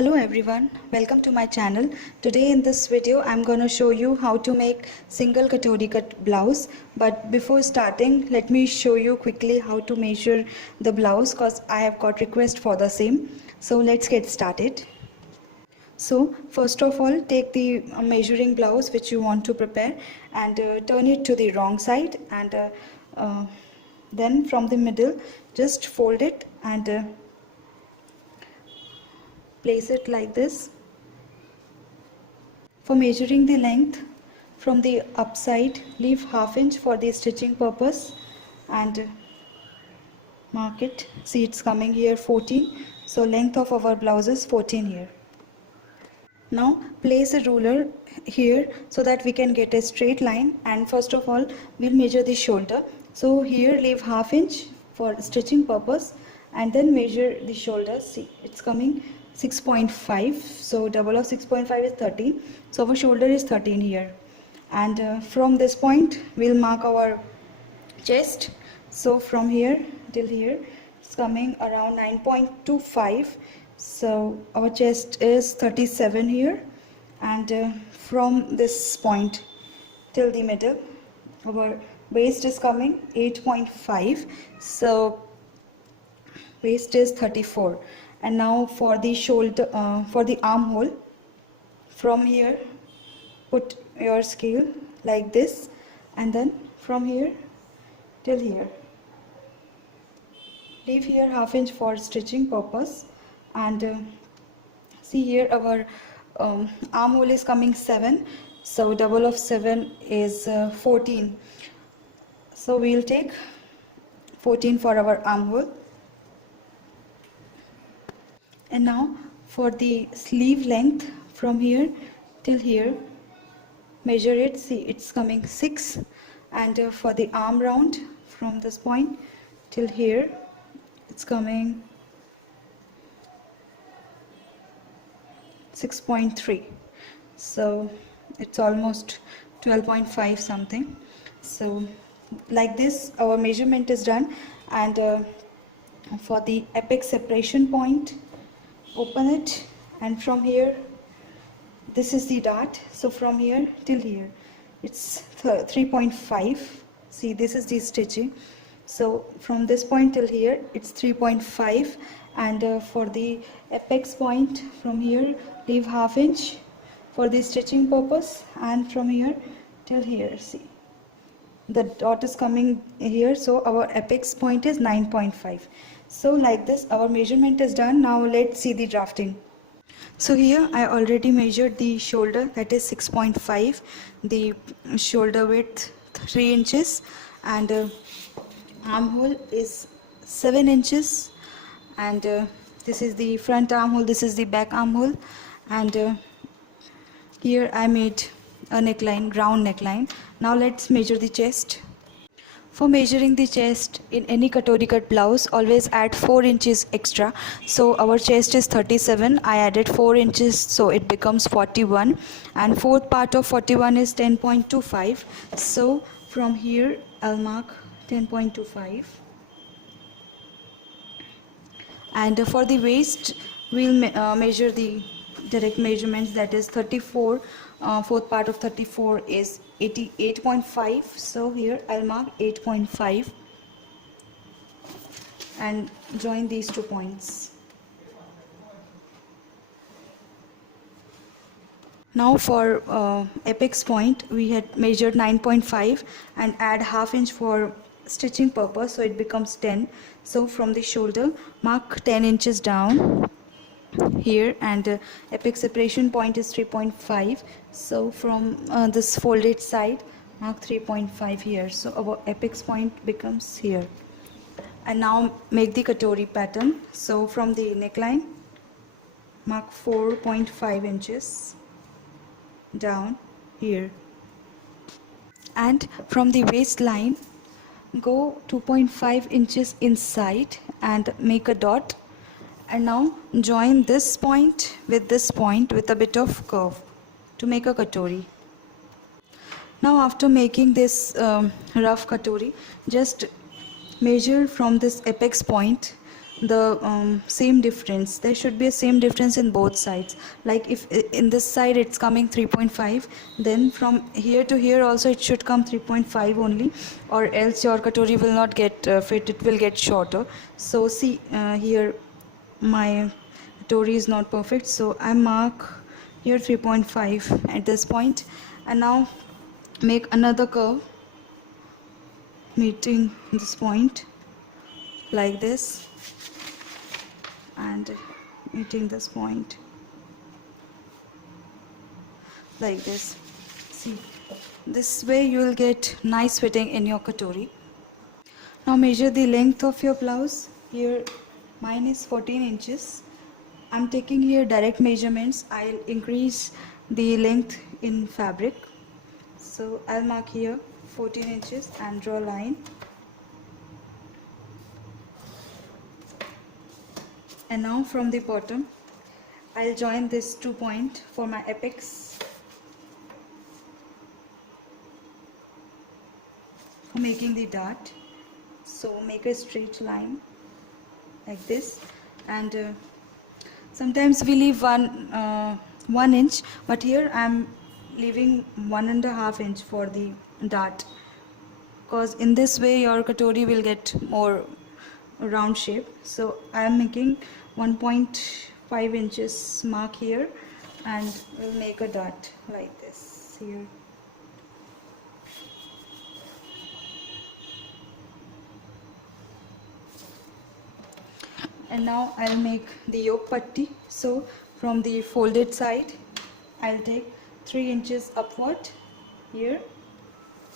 Hello everyone, welcome to my channel. Today in this video I'm going to show you how to make single katori cut blouse. But before starting, let me show you quickly how to measure the blouse because I have got request for the same. So let's get started. So first of all, take the measuring blouse which you want to prepare and turn it to the wrong side, and then from the middle just fold it and place it like this. For measuring the length, from the upside leave ½ inch for the stitching purpose and mark it. See, it's coming here 14, so length of our blouse is 14 here. Now place a ruler here so that we can get a straight line, and first of all we'll measure the shoulder. So here leave ½ inch for stitching purpose and then measure the shoulder. See, it's coming 6.5, so double of 6.5 is 13, so our shoulder is 13 here. And from this point we'll mark our chest. So from here till here it's coming around 9.25, so our chest is 37 here, and from this point till the middle our waist is coming 8.5, so waist is 34. And now for the shoulder, for the armhole, from here put your scale like this, and then from here till here leave here ½ inch for stitching purpose. And see, here our armhole is coming 7, so double of 7 is 14, so we'll take 14 for our armhole. And now for the sleeve length, from here till here measure it. See, it's coming 6, and for the arm round, from this point till here it's coming 6.3, so it's almost 12.5 something. So like this our measurement is done. And for the apex separation point, open it, and from here this is the dart, so from here till here it's 3.5. see, this is the stitching, so from this point till here it's 3.5. And for the apex point, from here leave ½ inch for the stitching purpose, and from here till here, see, the dot is coming here, so our apex point is 9.5. So like this our measurement is done. Now let's see the drafting. So here I already measured the shoulder, that is 6.5, the shoulder width 3 inches, and armhole is 7 inches, and this is the front armhole, this is the back armhole, and here I made a neckline, round neckline. Now let's measure the chest. For measuring the chest in any katori cut blouse, always add 4 inches extra. So our chest is 37, I added 4 inches, so it becomes 41, and fourth part of 41 is 10.25. so from here I'll mark 10.25. And for the waist we'll measure the direct measurements, that is 34. Fourth part of 34 is 88.5, so here I'll mark 8.5 and join these 2 points. Now for apex point we had measured 9.5 and add ½ inch for stitching purpose, so it becomes 10. So from the shoulder mark 10 inches down here, and apex separation point is 3.5, so from this folded side mark 3.5 here, so our apex point becomes here. And now make the katori pattern. So from the neckline mark 4.5 inches down here, and from the waistline go 2.5 inches inside and make a dot. And now join this point with a bit of curve to make a katori. Now after making this rough katori, just measure from this apex point the same difference. There should be a same difference in both sides. Like if in this side it's coming 3.5, then from here to here also it should come 3.5 only, or else your katori will not get fit, it will get shorter. So see, here my katori is not perfect, so I mark here 3.5 at this point, and now make another curve meeting this point like this, and meeting this point like this. See, this way you will get nice fitting in your katori. Now measure the length of your blouse. Here mine is 14 inches. I'm taking here direct measurements. I'll increase the length in fabric. So I'll mark here 14 inches and draw a line. And now from the bottom, I'll join this 2 point for my apex, for making the dart. So make a straight line like this, and sometimes we leave 1 inch, but here I'm leaving 1.5 inch for the dart, because in this way your katori will get more round shape. So I am making 1.5 inches mark here, and we'll make a dart like this here. And now I'll make the yoke patti. So from the folded side, I'll take 3 inches upward here,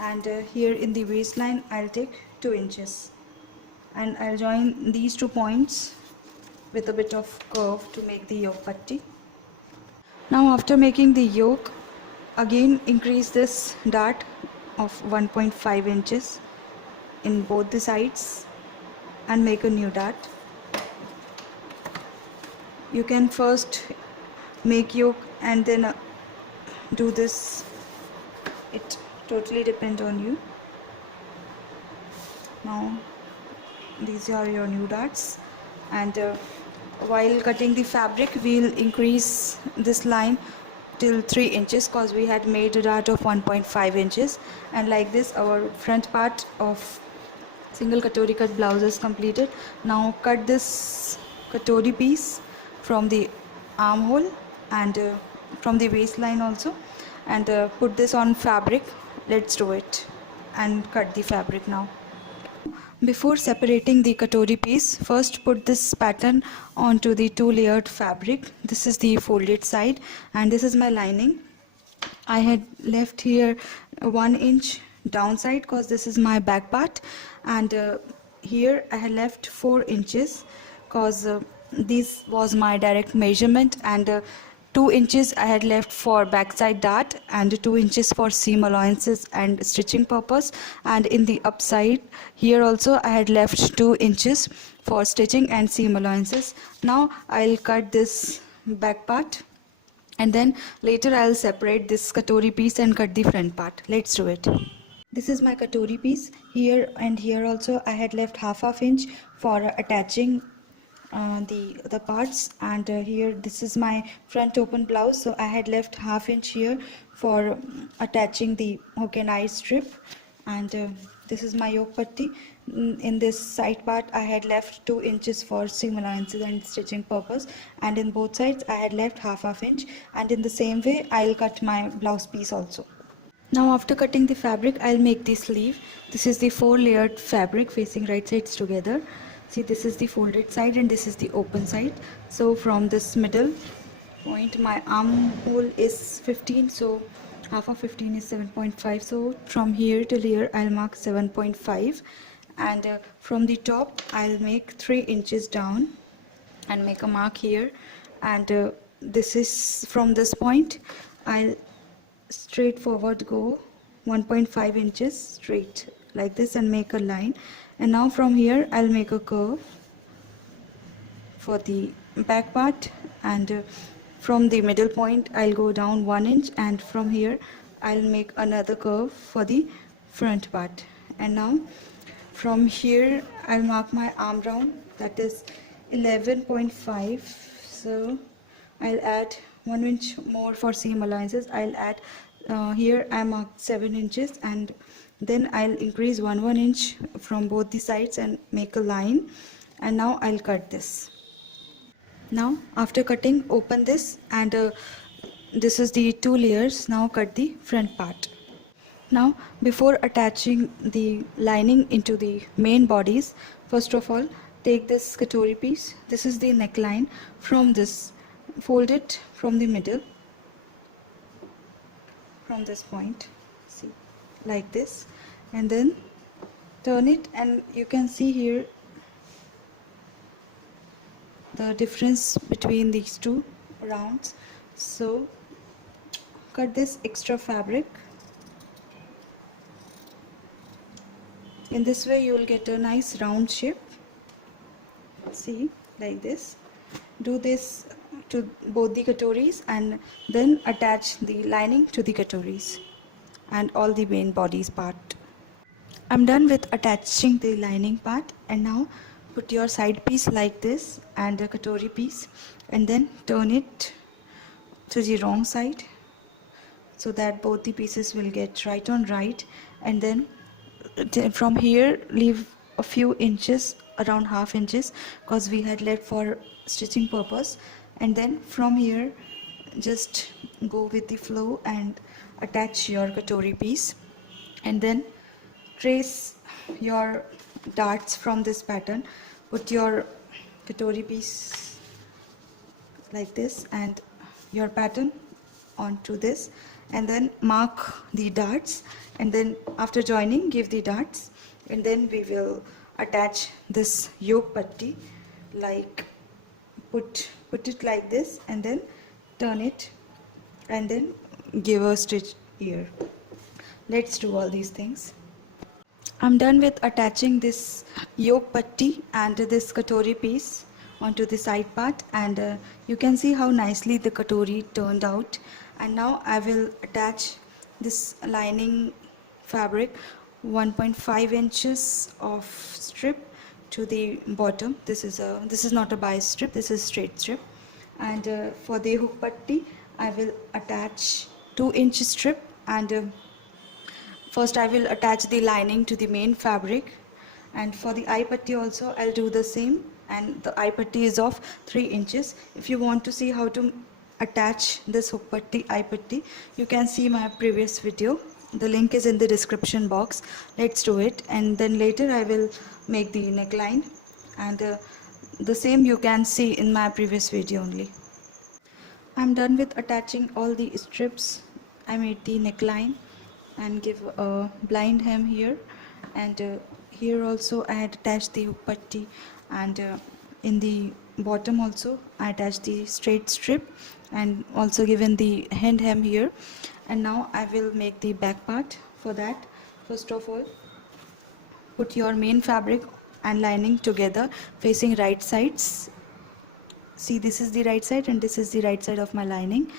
and here in the waistline I'll take 2 inches, and I'll join these 2 points with a bit of curve to make the yoke patti. Now after making the yoke, again increase this dart of 1.5 inches in both the sides and make a new dart. You can first make yoke and then do this. It totally depends on you. Now these are your new darts, and while cutting the fabric we'll increase this line till 3 inches, because we had made a dart of 1.5 inches, and like this our front part of single katori cut blouse is completed. Now cut this katori piece from the armhole and from the waistline also, and put this on fabric. Let's do it and cut the fabric now. Before separating the katori piece, first put this pattern onto the 2-layered fabric. This is the folded side and this is my lining. I had left here 1 inch downside because this is my back part, and here I had left 4 inches because this was my direct measurement, and 2 inches I had left for backside dart and 2 inches for seam allowances and stitching purpose, and in the upside here also I had left 2 inches for stitching and seam allowances. Now I'll cut this back part, and then later I'll separate this katori piece and cut the front part. Let's do it. This is my katori piece. Here and here also I had left half inch for attaching the parts, and here this is my front open blouse, so I had left half inch here for attaching the hook and eye strip, and this is my yoke patti. In this side part I had left 2 inches for seam allowances and stitching purpose, and in both sides I had left half inch, and in the same way I'll cut my blouse piece also. Now after cutting the fabric, I'll make the sleeve. This is the 4-layered fabric facing right sides together. See, this is the folded side and this is the open side. So from this middle point, my armhole is 15, so half of 15 is 7.5. So from here till here I'll mark 7.5, and from the top I'll make 3 inches down and make a mark here, and this is from this point I'll straightforward go 1.5 inches straight like this and make a line, and now from here I'll make a curve for the back part, and from the middle point I'll go down 1 inch, and from here I'll make another curve for the front part. And now from here I'll mark my arm round, that is 11.5, so I'll add 1 inch more for seam allowances. I'll add here I marked 7 inches, and then I'll increase 1 inch from both the sides and make a line. And now I'll cut this. Now after cutting, open this, and this is the 2 layers. Now cut the front part. Now, before attaching the lining into the main bodies, first of all, take this katori piece. This is the neckline. From this, fold it from the middle, from this point, see, like this, and then turn it, and you can see here the difference between these two rounds. So, cut this extra fabric. In this way you will get a nice round shape. See, like this. Do this to both the katoris, and then attach the lining to the katoris and all the main bodies part. I'm done with attaching the lining part, and now put your side piece like this and the katori piece, and then turn it to the wrong side so that both the pieces will get right on right, and then from here leave a few inches, around half inches, because we had left for stitching purpose, and then from here just go with the flow and attach your katori piece, and then trace your darts from this pattern. Put your katori piece like this and your pattern onto this, and then mark the darts, and then after joining give the darts, and then we will attach this yoke patti, like put it like this, and then turn it, and then give a stitch here. Let's do all these things. I'm done with attaching this yoke patti and this katori piece onto the side part, and you can see how nicely the katori turned out. And now I will attach this lining fabric, 1.5 inches of strip to the bottom. This is not a bias strip, this is straight strip. And for the hook patti I will attach 2-inch strip, and first I will attach the lining to the main fabric, and for the eye patti also I'll do the same, and the eye patti is of 3 inches. If you want to see how to attach this hook patti, eye patti, you can see my previous video. The link is in the description box. Let's do it, and then later I will make the neckline, and the same you can see in my previous video only. I'm done with attaching all the strips. I made the neckline and give a blind hem here, and here also I had attached the hook patti, and in the bottom also I attached the straight strip and also given the hand hem here. And now I will make the back part. For that, first of all, put your main fabric and lining together facing right sides. See, this is the right side and this is the right side of my lining.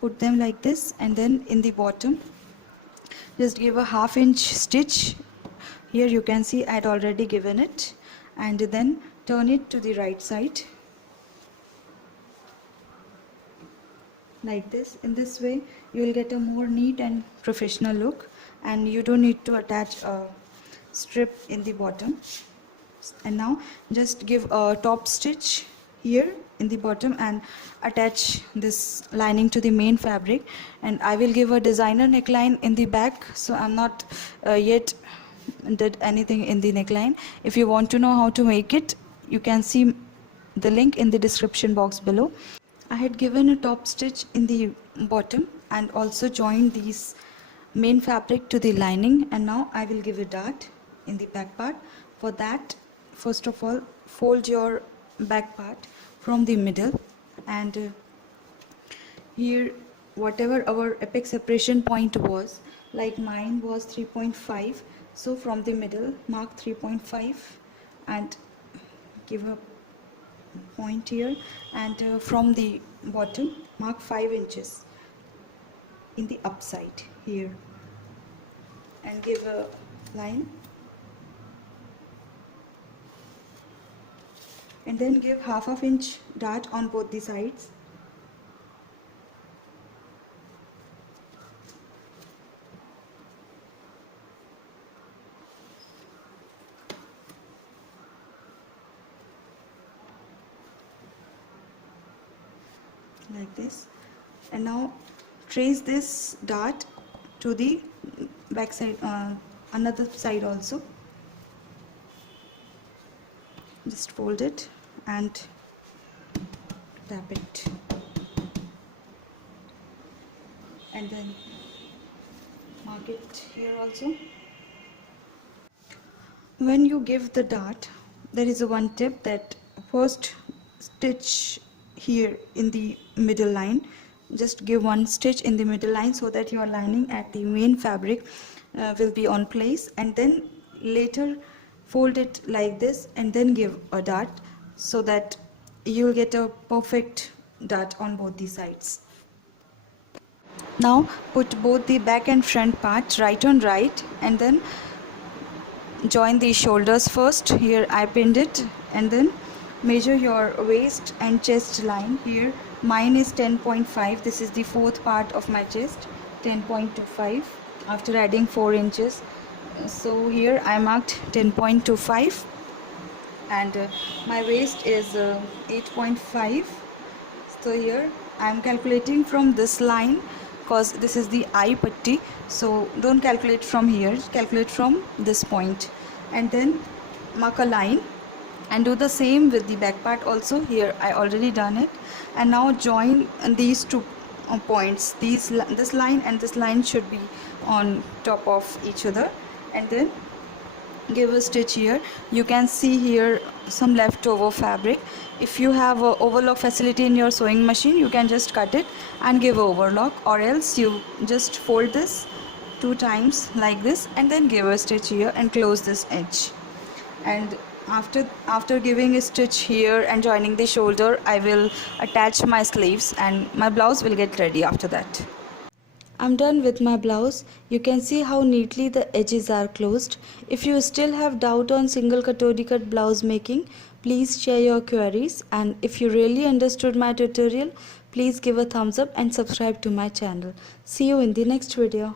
Put them like this, and then in the bottom just give a 1/2 inch stitch. Here you can see I had already given it, and then turn it to the right side like this. In this way you will get a more neat and professional look, and you don't need to attach a strip in the bottom. And now just give a top stitch here in the bottom and attach this lining to the main fabric. And I will give a designer neckline in the back, so I'm not yet did anything in the neckline. If you want to know how to make it, you can see the link in the description box below. I had given a top stitch in the bottom and also joined these main fabric to the lining, and now I will give a dart in the back part. For that, first of all, fold your back part from the middle, and here whatever our apex separation point was, like mine was 3.5, so from the middle mark 3.5 and give a point here, and from the bottom mark 5 inches in the upside here and give a line. and then give 1/2 inch dart on both the sides. Like this, and now trace this dart to the back side, another side also. Just fold it and tap it, and then mark it here also. When you give the dart, there is a one tip that first stitch here in the middle line. Just give one stitch in the middle line so that your lining at the main fabric will be on place, and then later fold it like this and then give a dart so that you will get a perfect dart on both the sides. Now put both the back and front part right on right, and then join the shoulders first. Here I pinned it, and then measure your waist and chest line. Here mine is 10.5. This is the fourth part of my chest, 10.25 after adding 4 inches. So here I marked 10.25, and my waist is 8.5. So here I am calculating from this line because this is the I patti, so don't calculate from here, calculate from this point, and then mark a line and do the same with the back part also. Here I already done it, and now join these two points. This line and this line should be on top of each other, and then give a stitch here. You can see here some leftover fabric. If you have a overlock facility in your sewing machine, you can just cut it and give overlock, or else you just fold this 2 times like this and then give a stitch here and close this edge. And after giving a stitch here and joining the shoulder, I will attach my sleeves and my blouse will get ready after that. I'm done with my blouse. You can see how neatly the edges are closed. If you still have doubt on single katori cut blouse making, please share your queries, and if you really understood my tutorial, please give a thumbs up and subscribe to my channel. See you in the next video.